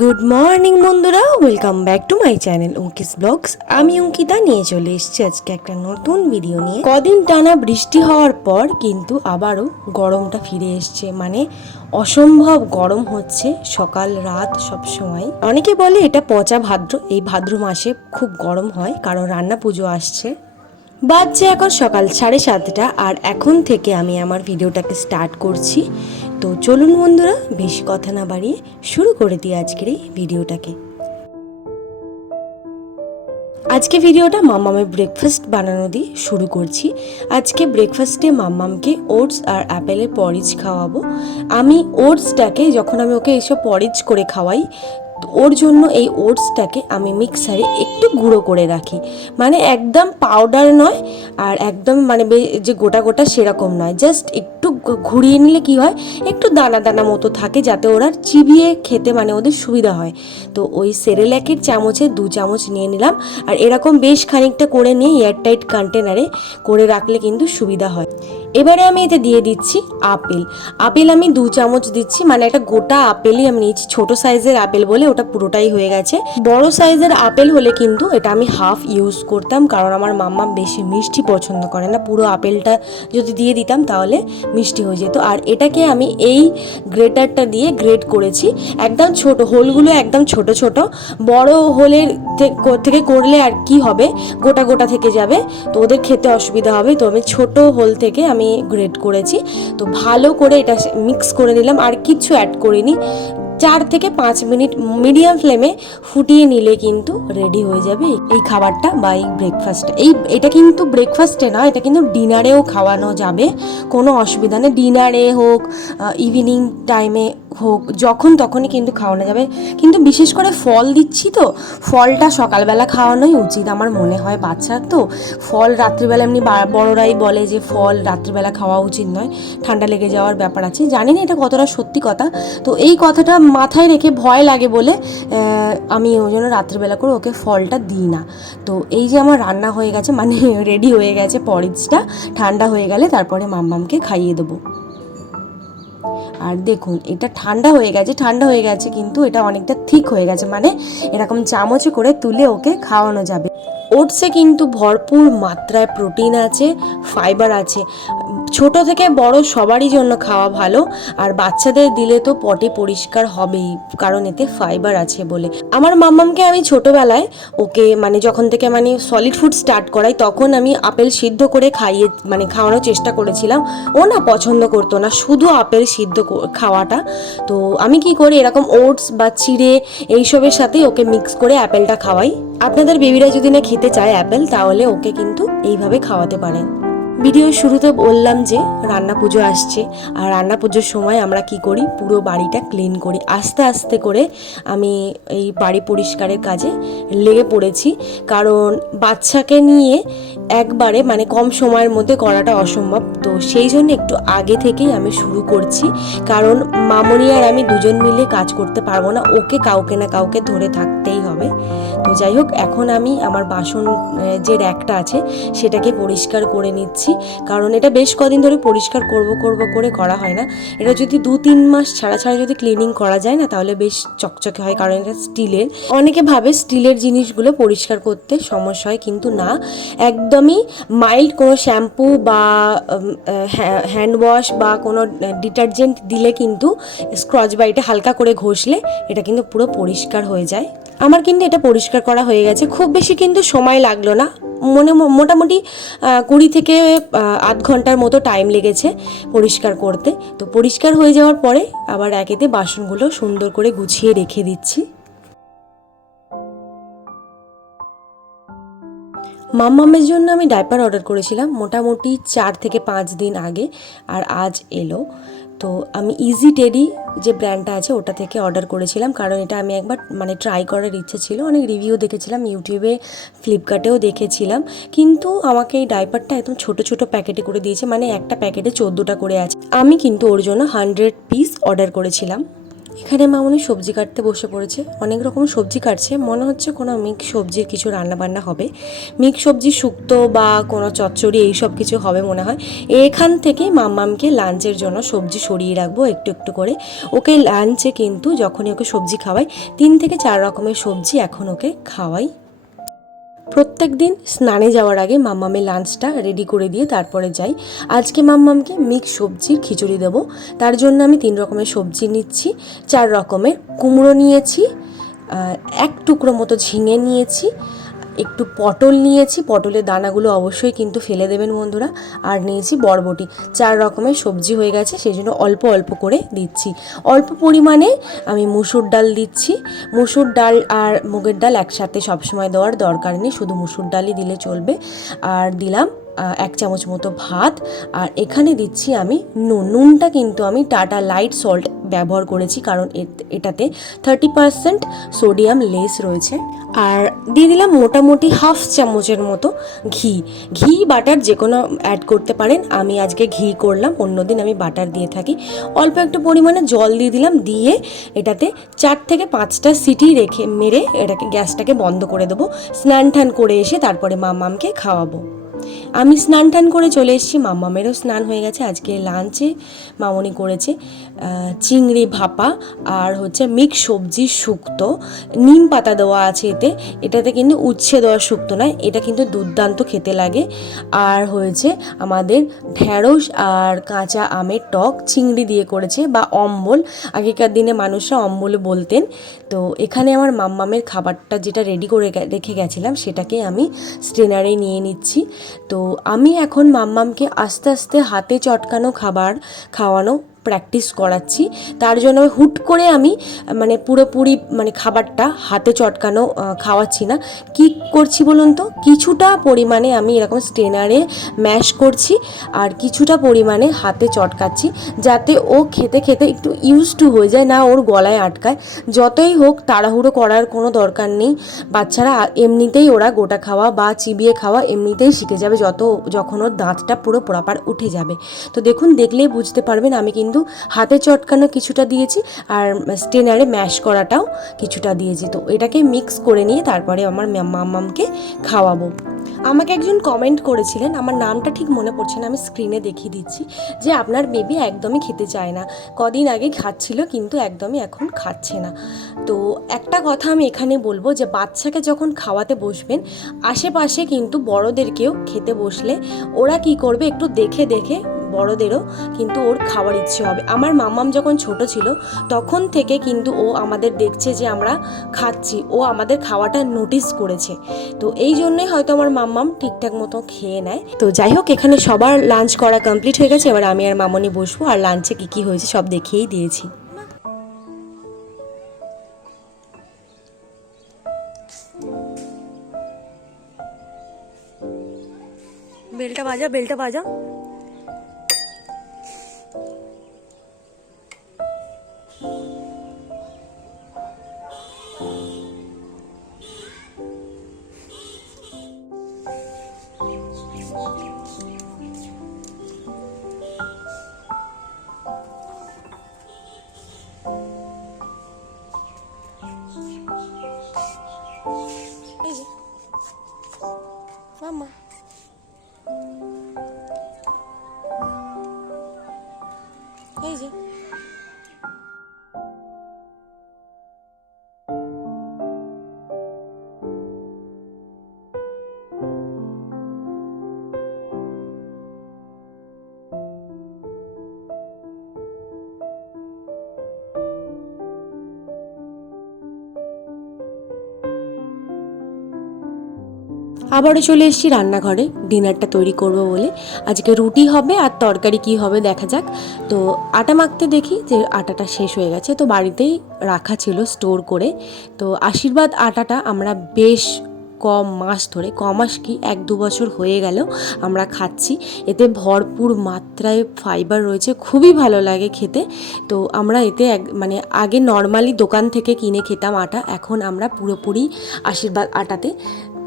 Good morning বন্ধুরা। Welcome back to my channel Ankis vlogs আমি অঙ্কিতা, নিয়ে চলে এসেছি আজকে একটা নতুন ভিডিও নিয়ে। কদিন টানা বৃষ্টি হওয়ার পর কিন্তু আবারও গরমটা ফিরে এসছে। মানে অসম্ভব গরম হচ্ছে সকাল, রাত সব সময়। অনেকে বলে এটা পচা ভাদ্র, এই ভাদ্র মাসে খুব গরম হয়, কারণ রান্না পুজো আসছে। বাজছে এখন সকাল সাড়ে সাতটা, আর এখন থেকে আমি আমার ভিডিওটাকে স্টার্ট করছি। তো চলুন বন্ধুরা, বেশি কথা না বাড়িয়ে শুরু করে দিই আজকের এই ভিডিওটাকে। আজকে ভিডিওটা মাম্মামের ব্রেকফাস্ট বানানো দিয়ে শুরু করছি। আজকে ব্রেকফাস্টে মাম্মামকে ওটস আর অ্যাপেলের পরিজ খাওয়াবো। আমি ওটসটাকে যখন আমি ওকে এইসব পরিজ করে খাওয়াই ওর জন্য এই ওটসটাকে আমি মিক্সারে একটু গুঁড়ো করে রাখি। মানে একদম পাউডার নয় আর একদম মানে যে গোটা গোটা সেরকম নয়। জাস্ট একটু ঘুরিয়ে নিলে কি হয়, একটু দানা দানা মতো থাকে যাতে ওরা চিবিয়ে খেতে মানে ওদের সুবিধা হয়। তো ওই সেরেল্যাকের চামচে দু চামচ নিয়ে নিলাম। আর এরকম বেশ খানিকটা করে নিয়ে এয়ারটাইট কন্টেনারে করে রাখলে কিন্তু সুবিধা হয়। এবারে আমি এতে দিয়ে দিচ্ছি আপেল। আপেল আমি দু চামচ দিচ্ছি মানে একটা গোটা আপেলই আমি নিয়েছি, ছোট সাইজের আপেল বলে ওটা পুরোটাই হয়ে গেছে। বড় সাইজের আপেল হলে কিন্তু এটা আমি হাফ ইউজ করতাম, কারণ আমার মাম্মা বেশি মিষ্টি পছন্দ করে না। পুরো আপেলটা যদি দিয়ে দিতাম তাহলে মিষ্টি হয়ে যেত। আর এটাকে আমি এই গ্রেটারটা দিয়ে গ্রেট করেছি। একদম ছোট, হোলগুলো একদম ছোট ছোট। বড় হোলের থেকে করলে আর কি হবে? গোটা গোটা থেকে যাবে, তো ওদের খেতে অসুবিধা হবে। তো আমি ছোট হোল থেকে আমি গ্রেট করেছি। তো ভালো করে এটা মিক্স করে নিলাম, আর কিছু অ্যাড করিনি। চার থেকে পাঁচ মিনিট মিডিয়াম ফ্লেমে ফুটিয়ে নিলে কিন্তু রেডি হয়ে যাবে এই- খাবারটা বা এই ব্রেকফাস্টটা এই, এটা কিন্তু ব্রেকফাস্টে না, এটা কিন্তু ডিনারেও খাওয়ানো যাবে। কোনো অসুবিধা নেই। ডিনারে হোক ইভিনিং টাইমে যখন তখনই কিন্তু খাওয়ানো যাবে। কিন্তু বিশেষ করে ফল দিচ্ছি তো, ফলটা সকালবেলা খাওয়ানোই উচিত আমার মনে হয় বাচ্চার তো। ফল রাত্রিবেলা এমনি বড়রাই বলে যে ফল রাত্রিবেলা খাওয়া উচিত নয়, ঠান্ডা লেগে যাওয়ার ব্যাপার আছে। জানি না এটা কতটা সত্যি কথা। তো এই কথাটা মাথায় রেখে ভয় লাগে বলে আমি ওই জন্য রাত্রিবেলা করে ওকে ফলটা দিই না। তো এই যে আমার রান্না হয়ে গেছে মানে রেডি হয়ে গেছে পরিজটা ঠান্ডা হয়ে গেলে তারপরে মাম্মামকে খাইয়ে দেবো। আর দেখুন, এটা ঠান্ডা হয়ে গেছে, ঠান্ডা হয়ে গেছে, কিন্তু এটা অনেকটা ঠিক হয়ে গেছে মানে এরকম চামচে করে তুলে ওকে খাওয়ানো যাবে। ওটসে কিন্তু ভরপুর মাত্রায় প্রোটিন আছে, ফাইবার আছে। ছোট থেকে বড় সবারই জন্য খাওয়া ভালো, আর বাচ্চাদের দিলে তো পটে পরিষ্কার হবেই, কারণ এতে ফাইবার আছে বলে। আমার মাম্মামকে আমি ছোটবেলায় ওকে মানে যখন থেকে মানে সলিড ফুড স্টার্ট করাই, তখন আমি আপেল সিদ্ধ করে খাইয়ে মানে খাওয়ানোর চেষ্টা করেছিলাম। ও না পছন্দ করতো না, শুধু আপেল সিদ্ধ খাওয়াটা। তো আমি কি করি, এরকম ওটস বা চিড়ে এইসবের সাথে ওকে মিক্স করে অ্যাপেলটা খাওয়াই। আপনাদের বেবিরা যদি না খেতে চায় অ্যাপেল তাহলে ওকে কিন্তু এইভাবে খাওয়াতে পারেন। ভিডিওর শুরুতে বললাম যে রান্না পুজো আসছে, আর রান্না পুজোর সময় আমরা কি করি? পুরো বাড়িটা ক্লিন করি। আস্তে আস্তে করে আমি এই বাড়ি পরিষ্কারের কাজে লেগে পড়েছি। কারণ বাচ্চাকে নিয়ে একবারে মানে কম সময়ের মধ্যে করাটা অসম্ভব। তো সেই জন্য একটু আগে থেকেই আমি শুরু করছি। কারণ মামনি আর আমি দুজন মিলে কাজ করতে পারব না। ওকে কাউকে না কাউকে ধরে থাকতেই হবে। তো যাই হোক, এখন আমি আমার বাসন যে র্যাকটা আছে, সেটাকে পরিষ্কার করে নিচ্ছি। কারণ এটা বেশ কদিন ধরে পরিষ্কার করব করব করে করা হয় না। এটা যদি দু তিন মাস ছাড়া ছাড়া যদি ক্লিনিং করা যায় না, তাহলে বেশ চকচকে হয়, কারণ এটা স্টিলের। অনেকে ভাবে স্টিলের জিনিসগুলো পরিষ্কার করতে সমস্যা হয়, কিন্তু না। একদমই মাইল্ড কোনো শ্যাম্পু বা হ্যান্ড ওয়াশ বা কোনো ডিটারজেন্ট দিলে কিন্তু স্ক্রচ বাইটে হালকা করে ঘষলে, এটা কিন্তু পুরো পরিষ্কার হয়ে যায়। আমার কিন্তু এটা পরিষ্কার করা হয়ে গেছে। খুব বেশি কিন্তু সময় লাগল না। মনে মোটামুটি কুড়ি থেকে আধ ঘণ্টার মতো টাইম লেগেছে পরিষ্কার করতে। তো পরিষ্কার হয়ে যাওয়ার পরে আবার একেতে বাসনগুলো সুন্দর করে গুছিয়ে রেখে দিচ্ছি। মাম্মামের জন্য আমি ডাইপার অর্ডার করেছিলাম মোটামুটি চার থেকে পাঁচ দিন আগে, আর আজ এলো। তো আমি ইজি টেডি যে ব্র্যান্ডটা আছে ওটা থেকে অর্ডার করেছিলাম। কারণ এটা আমি একবার মানে ট্রাই করার ইচ্ছে ছিল। অনেক রিভিউ দেখেছিলাম ইউটিউবে ফ্লিপকার্টেও দেখেছিলাম। কিন্তু আমাকে এই ডাইপারটা একদম ছোট ছোট প্যাকেটে করে দিয়েছে। মানে একটা প্যাকেটে চোদ্দোটা করে আছে। আমি কিন্তু ওর জন্য হান্ড্রেড পিস অর্ডার করেছিলাম। এখানে মামনি সবজি কাটতে বসে পড়েছে। অনেক রকম সবজি কাটছে। মনে হচ্ছে কোনো মিক্স সবজির কিছু রান্নাবান্না হবে। মিক্স সবজি, শুক্তো বা কোনো চচ্চড়ি এই সব কিছু হবে মনে হয়। এখান থেকে মাম্মামকে লাঞ্চের জন্য সবজি সরিয়ে রাখব একটু একটু করে। ওকে লাঞ্চে কিন্তু যখনই ওকে সবজি খাওয়াই, তিন থেকে চার রকমের সবজি এখন ওকে খাওয়াই। প্রত্যেক দিন স্নানে যাওয়ার আগে মাম্মামে লাঞ্চটা রেডি করে দিয়ে তারপরে যাই। আজকে মাম্মামকে মিক্স সবজির খিচুড়ি দেব। তার জন্য আমি তিন রকমের সবজি নিচ্ছি। চার রকমের কুমড়ো নিয়েছি এক টুকরো মতো ঝিঙে নিয়েছি একটু পটল নিয়েছি, পটলের দানাগুলো অবশ্যই কিন্তু ফেলে দেবেন বন্ধুরা। আর নিয়েছি বরবটি, চার রকমের সবজি হয়ে গেছে সেই জন্য অল্প অল্প করে দিচ্ছি। অল্প পরিমাণে আমি মুসুর ডাল দিচ্ছি। মুসুর ডাল আর মুগের ডাল একসাথে সবসময় দেওয়ার দরকার নেই, শুধু মুসুর ডালই দিলে চলবে। আর দিলাম এক চামচ মতো ভাত। আর এখানে দিচ্ছি আমি নুন। নুনটা কিন্তু আমি টাটা লাইট সল্ট ব্যবহার করেছি, কারণ এটাতে থার্টি পারসেন্ট সোডিয়াম লেস রয়েছে। আর দিয়ে দিলাম মোটামুটি হাফ চামচের মতো ঘি। ঘি বাটার যে কোনো অ্যাড করতে পারেন। আমি আজকে ঘি করলাম, অন্যদিন আমি বাটার দিয়ে থাকি। অল্প একটু পরিমাণে জল দিয়ে দিলাম, দিয়ে এটাতে চার থেকে পাঁচটা সিটি রেখে, মেরে এটাকে, গ্যাসটাকে বন্ধ করে দেবো। স্নান টান করে এসে তারপরে মামামকে খাওয়াবো। আমি স্নান টান করে চলে এসেছি। মাম্মামেরও স্নান হয়ে গেছে। আজকে লাঞ্চে মামনি করেছে চিংড়ি ভাপা আর হচ্ছে মিক্স সবজি শুক্তো। নিম পাতা দেওয়া আছে এতে। এটাতে কিন্তু উচ্ছে দেওয়া শুক্তো নয়, এটা কিন্তু দুর্দান্ত খেতে লাগে। আর হয়েছে আমাদের ঢ্যাঁড়স আর কাঁচা আমের টক চিংড়ি দিয়ে করেছে বা অম্বল। আগেকার দিনে মানুষরা অম্বল বলতেন। তো এখানে আমার মাম্মামের খাবারটা যেটা রেডি করে রেখে গেছিলাম, সেটাকে আমি স্ট্রেনারে নিয়ে নিচ্ছি। তো আমি এখন মাম্মামকে আস্তে আস্তে হাতে চটকানো খাবার খাওয়ানো প্র্যাকটিস করাচ্ছি। তার জন্য হুট করে আমি মানে পুরোপুরি মানে খাবারটা হাতে চটকানো খাওয়াচ্ছি না। কি করছি বলুন তো? কিছুটা পরিমাণে আমি এরকম স্টেনারে ম্যাশ করছি আর কিছুটা পরিমাণে হাতে চটকাচ্ছি যাতে ও খেতে খেতে একটু ইউজ টু হয়ে যায়, না ওর গলায় আটকায়। যতই হোক তাড়াহুড়ো করার কোনো দরকার নেই। বাচ্চারা এমনিতেই ওরা গোটা খাওয়া বা চিবিয়ে খাওয়া এমনিতেই শিখে যাবে যত, যখন ওর দাঁতটা পুরো প্রপার উঠে যাবে। তো দেখুন, দেখলেই বুঝতে পারবেন আমি কিন্তু হাতে চটকানো কিছুটা দিয়েছি আর স্টেনারে ম্যাশ করাটাও কিছুটা দিয়েছি। তো এটাকে মিক্স করে নিয়ে তারপরে আমার মাম্মামকে খাওয়াবো। আমাকে একজন কমেন্ট করেছিলেন, আমার নামটা ঠিক মনে পড়ছে না, আমি স্ক্রিনে দেখিয়ে দিচ্ছি, যে আপনার বেবি একদমই খেতে চায় না। কদিন আগে খাচ্ছিল কিন্তু একদমই এখন খাচ্ছে না। তো একটা কথা আমি এখানে বলব যে বাচ্চাকে যখন খাওয়াতে বসবেন, আশেপাশে কিন্তু বড়দেরকেও খেতে বসলে ওরা কি করবে একটু দেখে দেখে বড়দেরও কিন্তু ওর খাওয়ার ইচ্ছে হবে। আমার মাম্মাম যখন ছোট ছিল, তখন থেকে কিন্তু ও আমাদের দেখছে যে আমরা খাচ্ছি। ও আমাদের খাওয়াটা নোটিস করেছে। তো এই জন্যই হয়তো আমার মাম্মাম ঠিকঠাক মতো খেয়ে নেয়। তো যাই হোক, এখানে সবার লাঞ্চ করা কমপ্লিট হয়ে গেছে। এবার আমি আর মামনি বসবো আর লাঞ্চে কী কী হয়েছে সব দেখিয়েই দিয়েছি। বেলটা বাজা বেলটা বাজা। আবারও চলে এসেছি রান্নাঘরে। ডিনারটা তৈরি করব বলে। আজকে রুটি হবে আর তরকারি কি হবে দেখা যাক। তো আটা মাখতে দেখি যে আটাটা শেষ হয়ে গেছে। তো বাড়িতেই রাখা ছিল স্টোর করে। তো আশীর্বাদ আটাটা আমরা বেশ কম মাস ধরে, ক মাস কি, এক দু বছর হয়ে গেল আমরা খাচ্ছি। এতে ভরপুর মাত্রায় ফাইবার রয়েছে, খুবই ভালো লাগে খেতে। তো আমরা এতে এক মানে আগে নর্মালি দোকান থেকে কিনে খেতাম আটা। এখন আমরা পুরোপুরি আশীর্বাদ আটাতে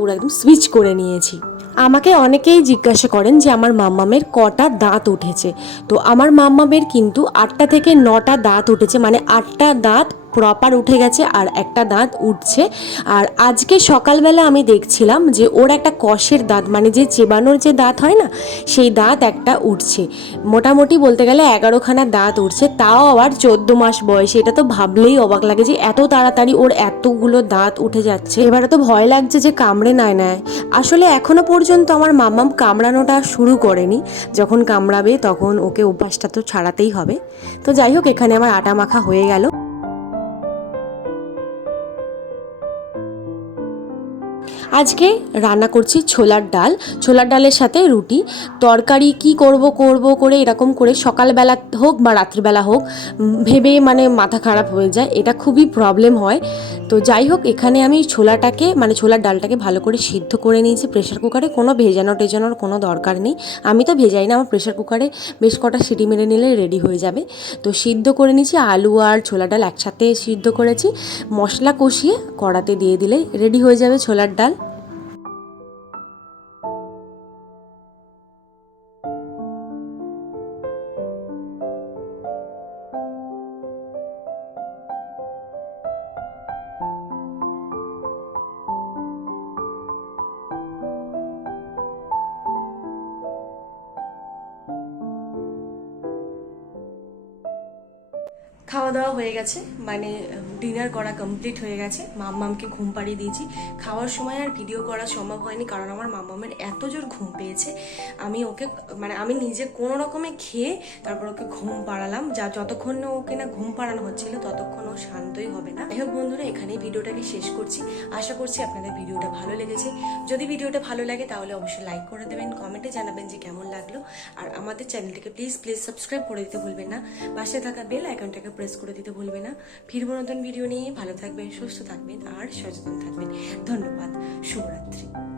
পুরো একদম সুইচ করে নিয়েছি। আমাকে অনেকেই জিজ্ঞাসা করেন যে আমার মাম্মামের কটা দাঁত উঠেছে। তো আমার মাম্মামের কিন্তু আটটা থেকে নটা দাঁত উঠেছে মানে আটটা দাঁত প্রপার উঠে গেছে আর একটা দাঁত উঠছে। আর আজকে সকালবেলা আমি দেখছিলাম যে ওর একটা কষের দাঁত মানে যে চেবানোর যে দাঁত হয় না, সেই দাঁত একটা উঠছে। মোটামুটি বলতে গেলে এগারোখানা দাঁত উঠছে, তাও আবার চোদ্দ মাস বয়সে। এটা তো ভাবলেই অবাক লাগে যে এত তাড়াতাড়ি ওর এতগুলো দাঁত উঠে যাচ্ছে। এবারে তো ভয় লাগছে যে কামড়ে নাই নেয় আসলে এখনও পর্যন্ত আমার মাম্মাম কামড়ানোটা শুরু করেনি। যখন কামড়াবে তখন ওকে অভ্যাসটা তো ছাড়াতেই হবে। তো যাই হোক, এখানে আমার আটা মাখা হয়ে গেল। আজকে রান্না করছি ছোলার ডাল, ছোলার ডালের সাথে রুটি। তরকারি কি করব করব করে এরকম করে সকালবেলা হোক বা রাত্রিবেলা হোক ভেবে মানে মাথা খারাপ হয়ে যায়। এটা খুবই প্রবলেম হয়। তো যাই হোক, এখানে আমি ছোলাটাকে মানে ছোলার ডালটাকে ভালো করে সিদ্ধ করে নিয়েছি প্রেশার কুকারে কোনো ভেজানো টেজানোর কোনো দরকার নেই। আমি তো ভেজাই না, আমার প্রেশার কুকারে বেশ কটা সিটি মেরে নিলে রেডি হয়ে যাবে। তো সিদ্ধ করে নিয়েছি আলু আর ছোলা ডাল একসাথে সিদ্ধ করেছি। মশলা কষিয়ে কড়াতে দিয়ে দিলে রেডি হয়ে যাবে ছোলার ডাল। খাওয়া দাওয়া হয়ে গেছে মানে ডিনার করা কমপ্লিট হয়ে গেছে। মাম্মামকে ঘুম পাড়িয়ে দিয়েছি। খাওয়ার সময় আর ভিডিও করা সম্ভব হয়নি, কারণ আমার মাম্মামের এত জোর ঘুম পেয়েছে। আমি ওকে মানে আমি নিজে কোনো রকমে খেয়ে তারপর ওকে ঘুম পাড়ালাম। যা যতক্ষণ না ওকে না ঘুম পাড়ানো হচ্ছিল, ততক্ষণ ও শান্তই হবে না। যাই হোক বন্ধুরা, এখানেই ভিডিওটাকে শেষ করছি। আশা করছি আপনাদের ভিডিওটা ভালো লেগেছে। যদি ভিডিওটা ভালো লাগে, তাহলে অবশ্যই লাইক করে দেবেন কমেন্টে জানাবেন যে কেমন লাগল। আর আমাদের চ্যানেলটিকে প্লিজ প্লিজ সাবস্ক্রাইব করে দিতে ভুলবেন না। পাশে থাকা বেল আইকনটাকে প্রেস করে দিতে ভুলবে না। ফিরবো নতুন ভিডিও নিয়ে। ভালো থাকবেন, সুস্থ থাকবেন, আর সচেতন থাকবেন। ধন্যবাদ। শুভরাত্রি।